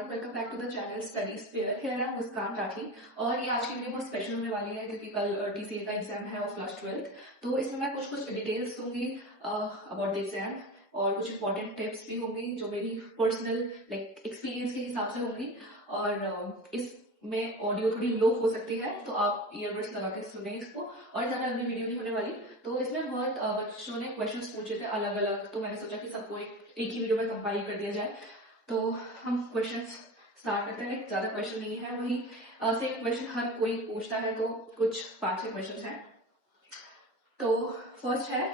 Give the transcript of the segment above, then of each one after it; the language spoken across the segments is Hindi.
Everyone, welcome back to the channel studies fair. Here है मुस्कान राठी और ये आज की वीडियो बहुत स्पेशल होने वाली है क्योंकि कल टीसीए का एग्जाम है ऑफ क्लास 12th। तो इसमें मैं कुछ डिटेल्स दूंगी अबाउट द एग्जाम और कुछ इंपॉर्टेंट टिप्स भी होंगी जो मेरी पर्सनल एक्सपीरियंस के हिसाब से होंगी। और इसमें ऑडियो थोड़ी लो हो सकती है तो आप ईयरबड्स लगा के सुने इसको। और ज़्यादा लंबी वीडियो नहीं होने वाली। तो इसमें बहुत बच्चों ने क्वेश्चंस पूछे थे अलग अलग, तो मैंने सोचा कि सबको एक ही वीडियो में कंपाइल कर दिया जाए। तो हम क्वेश्चंस स्टार्ट करते हैं। ज़्यादा क्वेश्चन नहीं है, वही सेम क्वेश्चन हर कोई पूछता है, तो कुछ 5-6 क्वेश्चन हैं। तो फर्स्ट है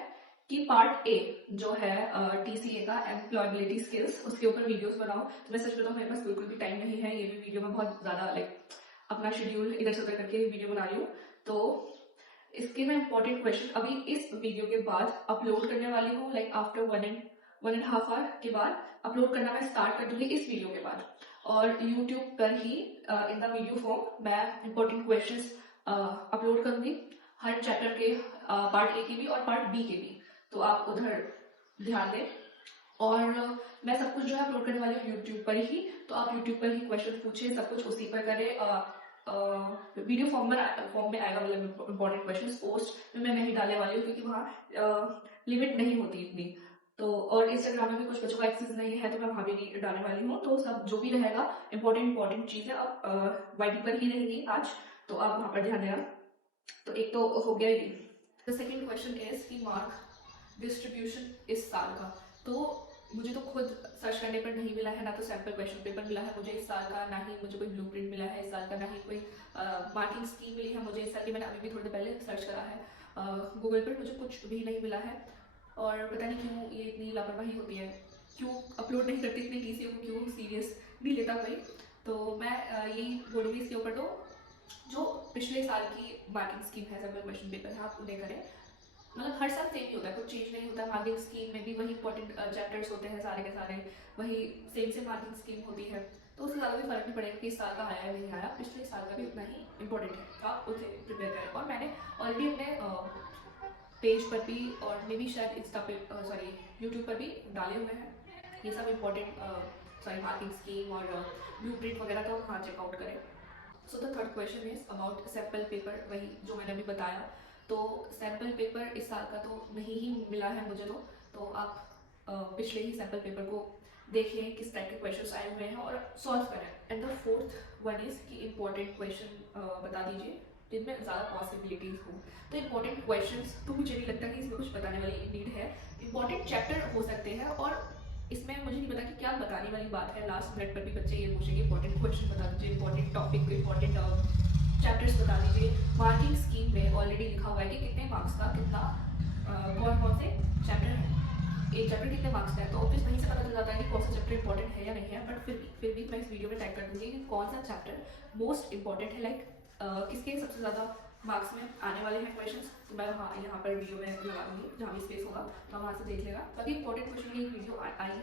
कि पार्ट ए जो है टीसीए का एम्प्लॉयबिलिटी स्किल्स, उसके ऊपर वीडियोस बनाओ। तो मैं सच बताऊं, मेरे पास बिल्कुल भी टाइम नहीं है, ये भी वीडियो में बहुत ज़्यादा अपना शेड्यूल इधर से उधर करके वीडियो बना रही हूँ। तो इसके मैं इंपॉर्टेंट क्वेश्चन अभी इस वीडियो के बाद अपलोड करने वाली हूँ। आफ्टर 1.5 आवर के बाद अपलोड करना मैं स्टार्ट कर दूंगी इस वीडियो के बाद। और यूट्यूब पर ही इन द वीडियो फॉर्म मैं इंपॉर्टेंट क्वेश्चंस अपलोड करूंगी, हर चैप्टर के पार्ट ए के भी और पार्ट बी के भी। तो आप उधर ध्यान दें। और मैं सब कुछ जो है अपलोड करने वाली हूँ यूट्यूब पर ही, तो आप यूट्यूब पर ही क्वेश्चन पूछे, सब कुछ उसी पर करें। वीडियो फॉर्म में आएगा, मतलब इंपॉर्टेंट क्वेश्चन पोस्ट में मैं नहीं डालने वाली हूँ क्योंकि वहाँ लिमिट नहीं होती इतनी। तो और इंस्टाग्राम में भी कुछ बच्चों का एक्सेस नहीं है तो मैं वहाँ भी नहीं डालने वाली हूँ। तो सब जो भी रहेगा इंपॉर्टेंट चीज़ है अब वाईटी पर ही रहेगी आज, तो आप वहाँ पर ध्यान देना। तो एक तो हो गया ही। द सेकेंड क्वेश्चन इज कि मार्क डिस्ट्रीब्यूशन इस साल का। तो मुझे तो खुद सर्च करने पर नहीं मिला है, ना तो सैम्पल क्वेश्चन पेपर मिला है मुझे इस साल का, ना ही मुझे कोई ब्लूप्रिंट मिला है इस साल का, ना ही कोई मार्किंग स्कीम मिली है मुझे इस साल की। मैंने अभी भी थोड़ी देर पहले सर्च करा है गूगल पर, मुझे कुछ भी नहीं मिला है। और पता नहीं क्यों ये इतनी लापरवाही होती है, क्यों अपलोड नहीं करती इतनी टीसीए को, क्यों सीरियस नहीं लेता कोई। तो मैं यही बोलूँगी इसके ऊपर, तो जो पिछले साल की मार्किंग स्कीम है, सैम्पल क्वेश्चन पेपर है, आप उन्हें करें। मतलब हर साल सेम ही होता है, कुछ चेंज नहीं होता। मार्किंग स्कीम में भी वही इंपॉर्टेंट चैप्टर्स होते हैं सारे के सारे, वही सेम मार्किंग स्कीम होती है। तो उससे ज़्यादा भी फर्क नहीं पड़ेगा कि इस साल का आया है नहीं आया, पिछले साल का भी उतना ही इंपॉर्टेंट है, तो आप उसे प्रिपेयर करें। और मैंने ऑलरेडी अपने पेज पर भी और मे बी शायद इंस्टा पे यूट्यूब पर भी डाले हुए हैं ये सब इंपॉर्टेंट मार्किंग स्कीम और ब्लूप्रिंट वगैरह, तो हाँ चेकआउट करें। So the third question is about sample paper, वही जो मैंने अभी बताया। तो सैम्पल पेपर इस साल का तो नहीं ही मिला है मुझे, तो आप पिछले ही सैम्पल पेपर को देख लें किस टाइप के क्वेश्चंस आए हुए हैं और सॉल्व करें। And the fourth one is कि इम्पोर्टेंट क्वेश्चन बता दीजिए जिनमें ज़्यादा पॉसिबिलिटीज हो। तो इम्पोर्टेंट क्वेश्चंस तो मुझे नहीं लगता कि इसमें कुछ बताने वाली नीड है। इम्पोर्टेंट चैप्टर हो सकते हैं और इसमें मुझे नहीं पता कि क्या बताने वाली बात है। लास्ट मिनट पर भी बच्चे ये पूछेंगे इंपॉर्टेंट क्वेश्चन बता दीजिए, इंपॉर्टेंट टॉपिक, इंपॉर्टेंट चैप्टर्स बता दीजिए। मार्किंग स्कीम में ऑलरेडी लिखा हुआ है कि कितने मार्क्स का कितना कौन कौन से चैप्टर है, एक चैप्टर कितने मार्क्स का है। तो ऑब्वियस वहीं से पता चल जाता है कि कौन सा चैप्टर इंपॉर्टेंट है या नहीं है। बट फिर भी मैं इस वीडियो में टैग कर दूंगी कि कौन सा चैप्टर मोस्ट इंपॉर्टेंट है, किसके सबसे ज़्यादा मार्क्स में आने वाले हैं क्वेश्चंस। तो मैं वहाँ यहाँ पर वीडियो में लगा दूंगी, जहाँ भी स्पेस होगा तो वहाँ से देख लेगा। बाकी इंपॉर्टेंट क्वेश्चन की एक वीडियो आई है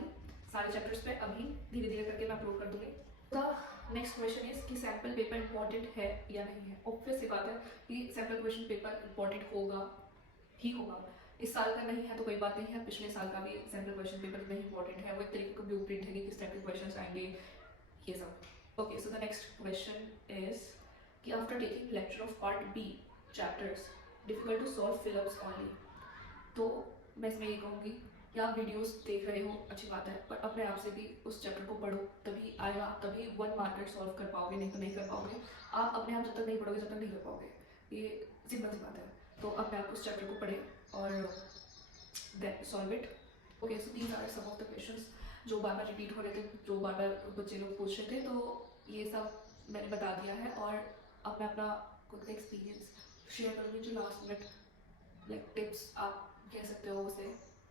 सारे चैप्टर्स पे, अभी धीरे धीरे करके मैं अपलोड कर दूंगी। द नेक्स्ट क्वेश्चन इज कि सैम्पल पेपर इंपॉर्टेंट है या नहीं है। ऑब्वियस सी बात है कि सैम्पल क्वेश्चन पेपर इंपॉर्टेंट होगा ही होगा। इस साल का नहीं है तो कोई बात नहीं है, पिछले साल का भी सैम्पल क्वेश्चन पेपर में इंपॉर्टेंट है, वो एक तरीके का ब्लूप्रिंट है कि किस टाइप के क्वेश्चन आएंगे ये सब। Okay, so the next question is कि after taking lecture of part B chapters difficult to solve fill ups only. तो मैं इसमें ये कहूँगी कि आप वीडियोस देख रहे हो अच्छी बात है, पर अपने आप से भी उस चैप्टर को पढ़ो, तभी आएगा, तभी 1 मार्कर सॉल्व कर पाओगे, नहीं तो नहीं कर पाओगे। आप अपने आप जब तक नहीं पढ़ोगे जब तक नहीं कर पाओगे, ये सिंपल सी बात है। तो अपने आप उस चैप्टर को पढ़ें और then solve it. Okay, so these are some of the questions जो बार बार रिपीट हो रहे थे, जो बार बार बच्चे लोग पूछ रहे थे। तो ये सब मैंने बता दिया है और अब मैं अपना खुद का एक्सपीरियंस शेयर करूँगी, जो लास्ट मिनट टिप्स आप कह सकते हो उसे।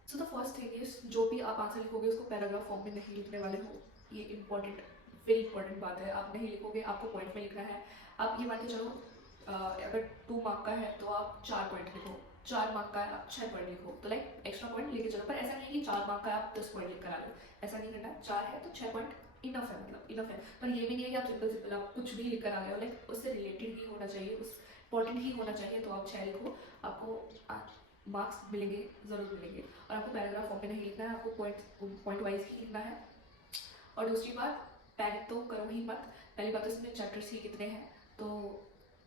So the first thing is, जो भी आप आंसर लिखोगे उसको पैराग्राफ फॉर्म में नहीं लिखने वाले हो। ये इंपॉर्टेंट, वेरी इंपॉर्टेंट बात है। आप नहीं लिखोगे, आपको पॉइंट में लिखना है। आप ये मान के चलो अगर 2 मार्क का है तो आप 4 पॉइंट लिखो, 4 मार्क का है आप 6 पॉइंट लिखो, तो एक्स्ट्रा पॉइंट लेके चलो। पर ऐसा नहीं है कि 4 मार्क का आप 10 पॉइंट लिख कर आ लो, ऐसा नहीं करना। 4 है तो 6 पॉइंट इनफ है, मतलब इनफ है। पर ये भी नहीं है कि आप सिंपल आप कुछ भी लिख कर आ गए हो, उससे रिलेटेड ही होना चाहिए, उस इंपॉर्टेंट ही होना चाहिए। तो आप 6 लिखो, आपको मार्क्स मिलेंगे, ज़रूर मिलेंगे। और आपको पैराग्राफ फॉर्म में नहीं लिखना है, आपको पॉइंट वाइज ही लिखना है। और दूसरी बात, पैनिक तो करो ही मत। पहली बात तो इसमें चैप्टर्स ही कितने हैं, तो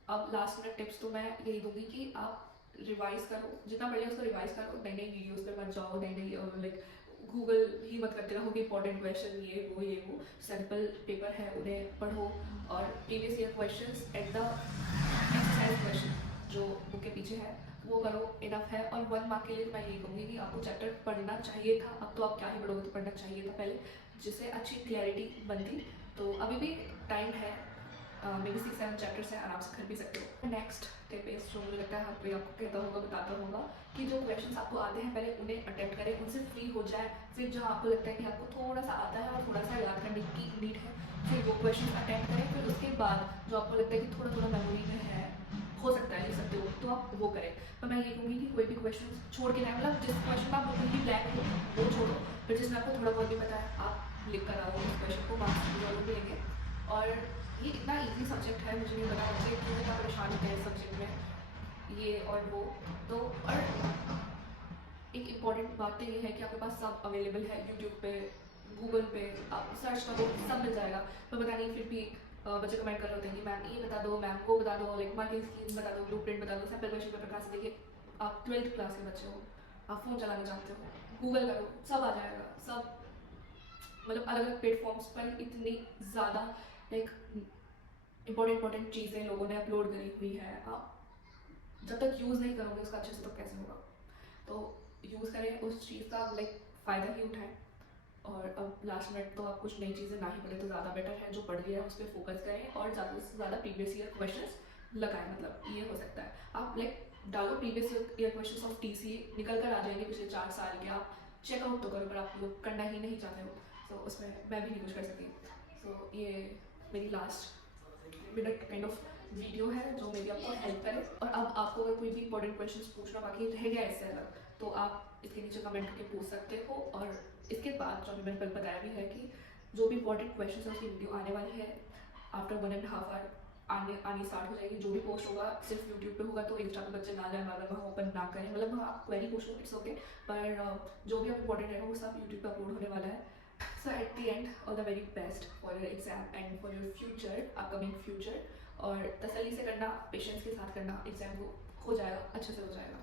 अब लास्ट मिनट टिप्स तो मैं यही दूंगी कि आप रिवाइज करो, जितना पढ़ लिया उसको रिवाइज करो, नई नई वीडियोस पे मत जाओ, नई नई लाइक गूगल ही मत करते रहो कि इंपॉर्टेंट क्वेश्चन ये वो सैम्पल पेपर है उन्हें पढ़ो, और previous year questions at the exercise question जो बुक के पीछे है वो करो, इनफ है। और 1 मार्क के लिए मैं यही कहूँगी कि आपको चैप्टर पढ़ना चाहिए था, अब तो आप क्या ही पढ़ोगे, तो पढ़ना चाहिए था पहले, जिससे अच्छी क्लैरिटी बनती। तो अभी भी टाइम है, मे बी 6-7 चैप्टर्स हैं, आराम से कर भी सकते हो। नेक्स्ट टिप इज जो मुझे लगता है हर कोई आपको कहता होगा, बताता होगा कि जो क्वेश्चंस आपको आते हैं पहले उन्हें अटेम्प्ट करें, उनसे फ्री हो जाए। फिर जहाँ आपको लगता है कि आपको थोड़ा सा आता है और थोड़ा सा याद करने की नीड है, फिर वो क्वेश्चन अटेम्प्ट करें। फिर उसके बाद जो आपको लगता है कि थोड़ा थोड़ा मेमोरी में है, हो सकता है लिख सकते हो, तो आप वो करें। तो मैं ये कहूँगी कि कोई भी क्वेश्चन छोड़ के ना, मतलब जिस क्वेश्चन में आप बिल्कुल ही ब्लैंक हो वो छोड़ो, फिर जिसमें आपको थोड़ा बहुत भी पता है आप लिख कर आओ, उस क्वेश्चन को मार्क्स जरूर मिलेंगे। और ये इतना इजी सब्जेक्ट है, मुझे नहीं पता मुझे क्यों इतना परेशान होते हैं इस सब्जेक्ट में, ये और वो। तो और एक इम्पॉर्टेंट बात तो ये है कि आपके पास सब अवेलेबल है, यूट्यूब पे, गूगल पे, आप सर्च करो सब मिल जाएगा। पर पता नहीं फिर भी बच्चे कमेंट कर रहे होते हैं कि मैम ये बता दो, मैम वो बता दो, लाइक मार्किंग स्कीम बता दो, ब्लू प्रिंट बता दो, सैम्पल क्वेश्चन पेपर कहाँ से। देखिए आप 12th क्लास के बच्चे हो, आप फ़ोन चलाना जानते हो, गूगल करो सब आ जाएगा, सब मतलब अलग अलग प्लेटफॉर्म्स पर इतनी ज़्यादा लाइक इंपॉर्टेंट चीज़ें लोगों ने अपलोड करी हुई है। आप जब तक यूज़ नहीं करोगे उसका अच्छे से तो कैसे होगा। तो यूज़ करें उस चीज़ का, लाइक फ़ायदा ही उठाएं। और अब लास्ट मिनट तो आप कुछ नई चीज़ें ना ही पढ़े तो ज़्यादा बेटर है, जो पढ़ लिया है उस पर फोकस करें और ज़्यादा से ज़्यादा प्रीवियस ईयर क्वेश्चन लगाएं। मतलब ये हो सकता है आप लाइक डालो previous year question of TC, निकल कर आ जाएंगे पिछले 4 साल के, आप चेकआउट तो करो, पर आप लोग करना ही नहीं चाहते हो, तो उसमें मैं भी नहीं कुछ कर सकी। सो ये मेरी last minute kind of video है जो मेरी आपको हेल्प करे। और अब आपको अगर कोई भी इंपॉर्टेंट क्वेश्चन पूछना बाकी रह गया इससे अलग, तो आप इसके नीचे कमेंट करके पूछ सकते हो। और इसके बाद जो मैंने कल बताया भी है कि जो भी इंपॉर्टेंट क्वेश्चन है उसकी वीडियो आने वाली है आफ्टर 1.5 आवर, आनी स्टार्ट हो जाएगी। जो भी पोस्ट होगा सिर्फ यूट्यूब पे होगा, तो इंस्टा पे बच्चे ना जाए, बार वहाँ ओपन ना करें, मतलब वहाँ आप क्वेरी पूछो इट्स ओके, पर जो भी इंपॉर्टेंट रहेगा वो सब यूट्यूब पे अपलोड होने वाला है। So at the end all the very best for your exam and for your future, upcoming future. और तसल्ली से करना, पेशेंस के साथ करना, एग्जाम को हो जाएगा, अच्छे से हो जाएगा।